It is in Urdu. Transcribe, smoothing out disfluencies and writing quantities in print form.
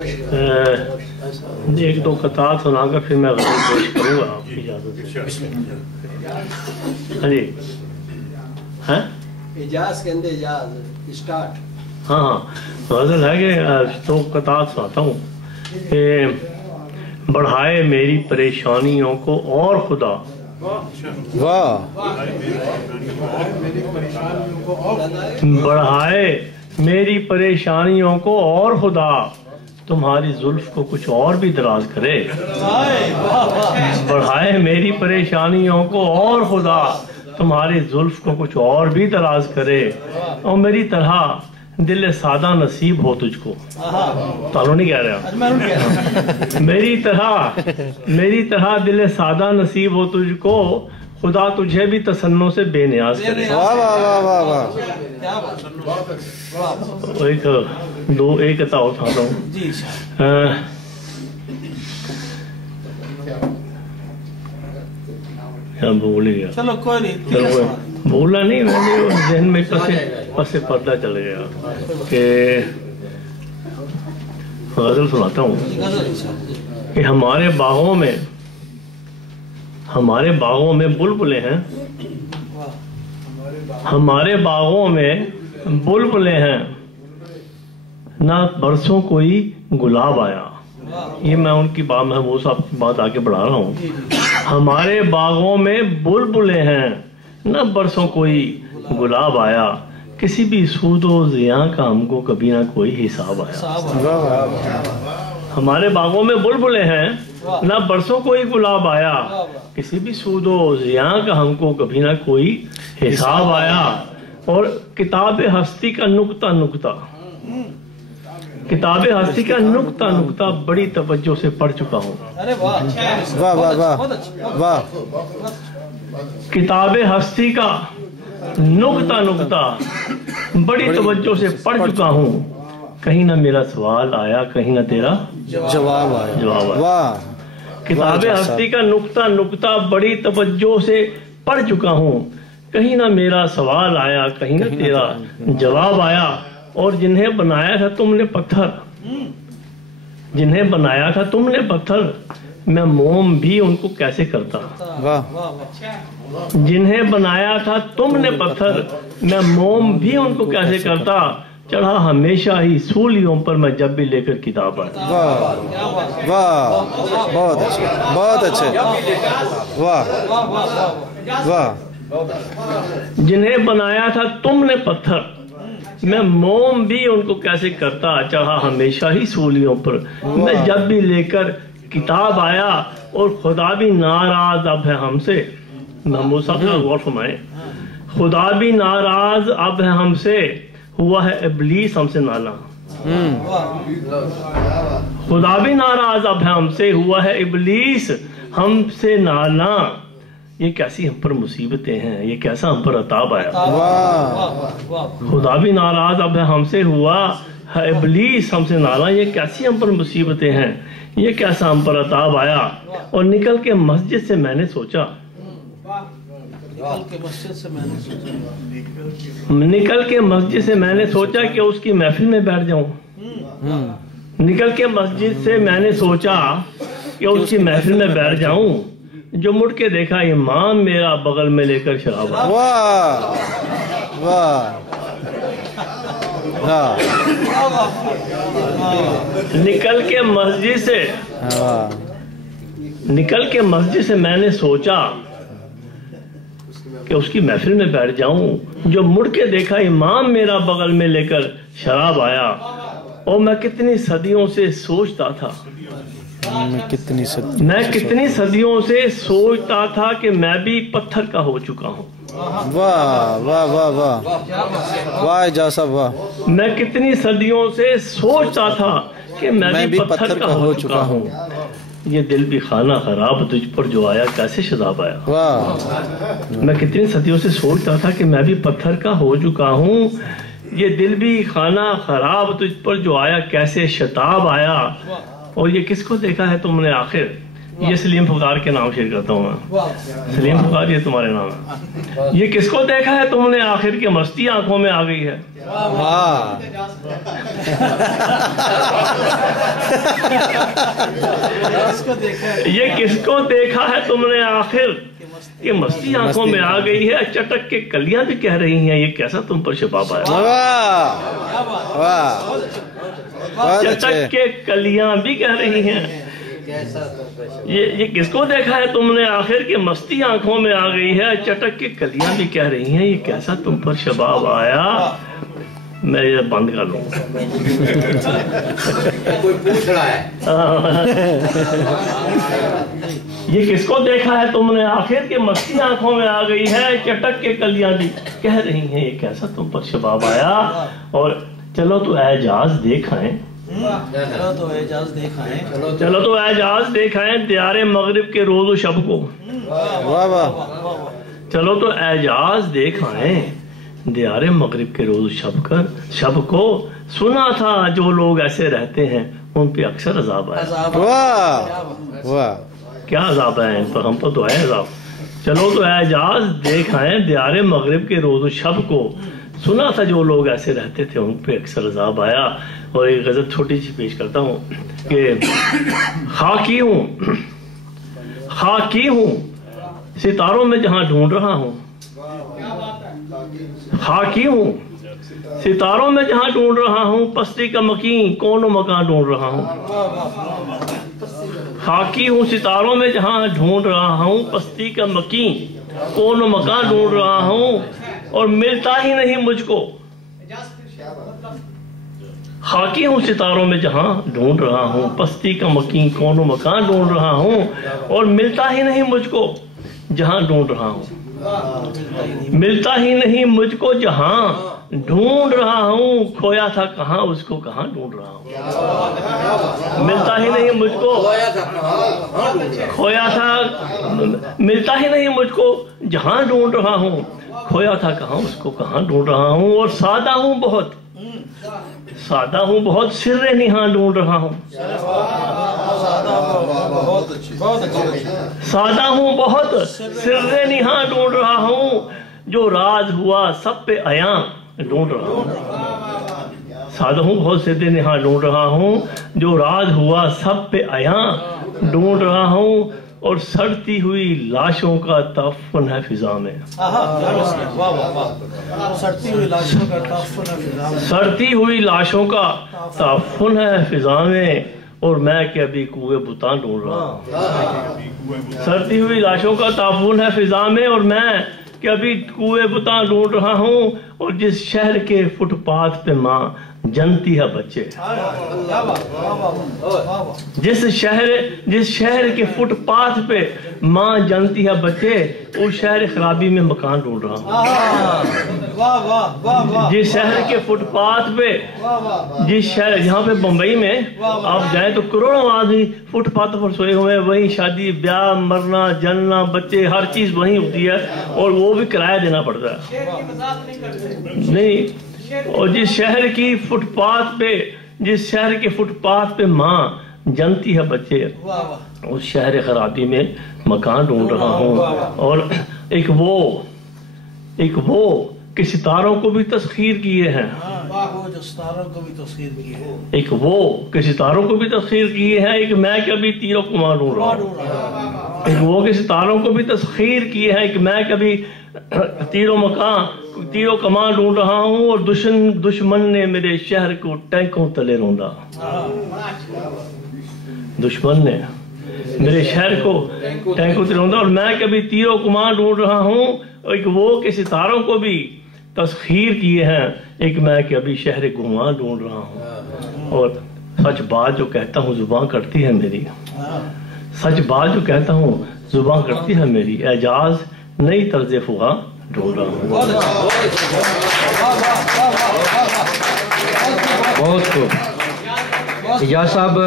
ایک دو قطعات سنا کر پھر میں غزل پیش کروں گا آپ کی اجازت سے۔ ہاں جی، ہاں اجاز کے اندر اجاز اسٹارٹ۔ ہاں غزل ہے کہ دو قطعات سناتا ہوں کہ بڑھائے میری پریشانیوں کو اور خدا، بڑھائے میری پریشانیوں کو اور خدا، تمہاری زلف کو کچھ اور بھی دراز کرے، بڑھائے میری پریشانیوں کو اور خدا، تمہاری زلف کو کچھ اور بھی دراز کرے، اور میری طرح دل سادہ نصیب ہو تجھ کو۔ تعلق نہیں کہہ رہا، میری طرح دل سادہ نصیب ہو تجھ کو، خدا تجھے بھی تسنوں سے بے نیاز کرے۔ ایک قطعہ اٹھاتا ہوں۔ بھول گیا، چلو کوئی نہیں، بھولا نہیں، ذہن میں پس پردہ چل گیا کہ غزل سناتا ہوں کہ ہمارے باغوں میں بلبلیں ہیں، ہمارے باغوں میں بلبلیں ہیں، نہ برسوں کوئی گلاب آیا۔ یہ میں ان کی بات محمود صاحب کی بات آگے بڑھا رہا ہوں۔ ہمارے باغوں میں بلبلیں ہیں، نہ برسوں کوئی گلاب آیا، کسی بھی سود و زیاں کا ہم کو کبھی نہ کوئی حساب آیا۔ ہمارے باغوں میں بلبلیں ہیں، نہ برسوں کوئی گلاب آیا، کسی بھی سود و زیاں کا ہم کو کبھی نہ کوئی حساب آیا۔ اور کتاب ہستی کا نقطہ نقطہ، کتاب ہستی کا نقطہ نقطہ بڑی توجہ سے پڑھ چکا ہوں۔ کتاب ہستی کا نقطہ نقطہ بڑی توجہ سے پڑھ چکا ہوں، کہیں نہ میرا سوال آیا، کہیں نہ تیرا جواب آیا۔ کتاب ہستی کا نقطہ نقطہ بڑی توجہ سے پڑھ چکا ہوں، کہیں نہ میرا سوال آیا، کہیں نہ تیرا جواب آیا۔ اور جنہیں بنایا تھا تم نے پتھر، میں موم بھی ان کو کیسے کرتا۔ جنہیں بنایا تھا تم نے پتھر، میں موم بھی ان کو کیسے کرتا، چڑھا ہمیشہ ہی سولیوں پر میں جب بھی لے کر کتاب آیا۔ بہت اچھے، جنہیں بنایا تھا تم نے پتھر، میں موم بھی ان کو کیسے کرتا، چڑھا ہمیشہ ہی سولیوں پر میں جب بھی لے کر کتاب آیا۔ اور خدا بھی ناراض اب ہے ہم سے، محمود صاحب نے غور فرمائے، خدا بھی ناراض اب ہے ہم سے، ہوا ہے ابلیس ہم سے نالا۔ خدا بھی ناراض اب ہے ہم سے، ہوا ہے ابلیس ہم سے نالا۔ یہ کیسی ہم پر مصیبتیں ہیں، یہ کیسا ہم پر عذاب آیا۔ خدا بھی ناراض اب ہے ہم سے، ہوا ہے ابلیس ہم سے نالا۔ یہ کیسی ہم پر مصیبتیں ہیں، یہ کیسا ہم پر عذاب آیا۔ اور نکل کے مسجد سے میں نے سوچا، نکل کے مسجد سے میں نے سوچا کہ اس کی محفل میں بیٹھ جاؤں۔ نکل کے مسجد سے میں نے سوچا کہ اس کی محفل میں بیٹھ جاؤں، جو مڑ کے دیکھا امام میرا بغل میں لے کر شراب آیا۔ نکل کے مسجد سے میں نے سوچا کہ اس کی محفل میں بیٹھ جاؤں، جو مڑ کے دیکھا امام میرا بغل میں لے کر شراب آیا۔ اور میں کتنی صدیوں سے سوچتا تھا، میں کتنی صدیوں سے سوچتا تھا کہ میں بھی پتھر کا ہو چکا ہوں۔ میں کتنی صدیوں سے سوچتا تھا کہ میں بھی پتھر کا ہو چکا ہوں، یہ دل بھی خانہ خراب تجھ پر جو آیا کیسے شتاب آیا۔ میں کتنی صدیوں سے سوچتا تھا کہ میں بھی پتھر کا ہو چکا ہوں، یہ دل بھی خانہ خراب تجھ پر جو آیا کیسے شتاب آیا۔ اور یہ کس کو دیکھا ہے تم نے آخر، یہ سلیم فقار کے نام شیئر کرتا ہوں میں. سلیم فقار یہ تمہارے نام ہے. یہ کس کو دیکھا ہے تم نے آخر کی مستی آنکھوں میں آ گئی ہے. یہ کس کو دیکھا ہے تم نے آخر یہ مستی آنکھوں میں آ گئی ہے. چٹک کے کلیاں بھی کہہ رہی ہیں یہ کیسا تم پر شباب آیا. چٹک کے کلیاں بھی کہہ رہی ہیں یہ کس کو دیکھا ہے تم نے آخر کی مستی آنکھوں میں آ گئی ہے. چٹک کے کلیاں بھی کہہ رہی ہیں یہ کیسا تم پر شباب آیا. میں یہ بند کر لوں. کوئی پوچھ رہا ہے یہ کس کو دیکھا ہے تم نے آخر کی مستی آنکھوں میں آ گئی ہے. چٹک کے کلیاں بھی کہہ رہی ہیں یہ کیسا تم پر شباب آیا. اور چلو تو اعجاز دیکھ آئیں. چلو تو اعجاز دیکھ آئیں دیار مغرب کے روز و شب کو. چلو تو اعجاز دیکھ آئیں دیار مغرب کے روز و شب کو. سنا تھا جو لوگ ایسے رہتے ہیں ان پہ اکثر عذاب آئے. کیا عذاب ہے ان پر؟ ہم پر تو ہے عذاب. چلو تو اعجاز دیکھ آئیں دیار مغرب کے روز و شب کو. سنا تھا جو لوگ ایسے رہتے تھے ان پہ اکثر عذاب آیا. اور ایک غزل چھوٹی سی پیش کرتا ہوں کہ خاکی ہوں ستاروں میں جہاں ڈھونڈ رہا ہوں. خاکی ہوں ستاروں میں جہاں ڈھونڈ رہا ہوں. پستی کا مکین کون و مکان ڈھونڈ رہا ہوں. خاکی ہوں ستاروں میں جہاں ڈھونڈ رہا ہوں. پستی کا مکین کون و مکان ڈھونڈ رہا ہوں. اور ملتا ہی نہیں مجھ کو. خاکی ہوں ستاروں میں جہاں ڈھونڈ رہا ہوں. پستی کا مکین کون و مکان ڈھونڈ رہا ہوں. اور ملتا ہی نہیں مجھ کو جہاں ڈھونڈ رہا ہوں. ملتا ہی نہیں مجھ کو جہاں ڈھونڈ رہا ہوں. کھویا تھا کہاں اس کو کہاں ڈھونڈ رہا ہوں. ملتا ہی نہیں مجھ کو کھویا تھا. ملتا ہی نہیں مجھ کو جہاں ڈھونڈ رہا ہوں. کھویا تھا کہاں اس کو کہاں ڈھونڈ رہا ہوں. اور سادہ ہوں بہت سر نہاں ڈھونڈ رہا ہوں. سادہ ہوں بہت سر نہاں ڈھونڈ رہا ہوں. جو راز ہوا سب پہ عیاں ڈھونڈ رہا ہوں. سادہ ہوں بہت سر نہاں ڈھونڈ رہا ہوں. جو راز ہوا سب پہ عیاں ڈھونڈ رہا ہوں. اور سڑتی ہوئی لاشوں کا تعفن ہے فضا میں. سڑتی ہوئی لاشوں کا تعفن ہے فضا میں. اور میں کہ ابھی کوئے بتاں ڈھونڈ رہا ہوں. سڑتی ہوئی لاشوں کا تعفن ہے فضا میں. اور میں کہ ابھی کوئے بتاں ڈھونڈ رہا ہوں. اور جس شہر کے فٹ پاتھ پہ ماں جنتی ہے بچے. جس شہر کے فٹ پاتھ پہ ماں جنتی ہے بچے. اس شہر خرابی میں مکان ڈھونڈ رہا ہوں. جس شہر کے فٹ پاتھ پہ جس شہر جہاں پہ بمبئی میں آپ جائیں تو کروڑوں آدمی فٹ پاتھ پر سوئے ہوئے ہیں. وہیں شادی بیاہ مرنا جلنا بچے ہر چیز وہیں ہوتی ہے. اور وہ بھی کرایہ دینا پڑتا ہے. نہیں. اور جس شہر کے فٹ پاتھ پہ ماں جنتی ہے بچے. اس شہر خرابی میں مکان ڈھونڈ رہا ہوں. اور ایک وہ کہ ستاروں کو بھی تسخیر کیے ہیں. ایک وہ کہ ستاروں کو بھی تسخیر کیے ہیں. ایک میں کبھی تیر و کمان ڈھونڈ رہا ہوں. ایک وہ کہ ستاروں کو بھی تسخیر کیے ہیں. ایک میں کبھی تیر و کمان ڈھونڈ رہا ہوں. اور دشمن نے میرے شہر کو ٹینکوں تلے روندا. دشمن نے میرے شہر کو ٹینکوں تلے روندا. اور میں کبھی تیر و کمان ڈھونڈ رہا ہوں. ایک وہ کہ ستاروں کو بھی تسخیر کیے ہیں. ایک میں کہ ابھی شہر گواں ڈھونڈ رہا ہوں. اور سچ بات جو کہتا ہوں زباں کرتی ہے میری. سچ بات جو کہتا ہوں زباں کرتی ہے میری. اعجاز نئی طرز فغاں ڈھونڈ رہا ہوں. بہت خوب. یا صاحب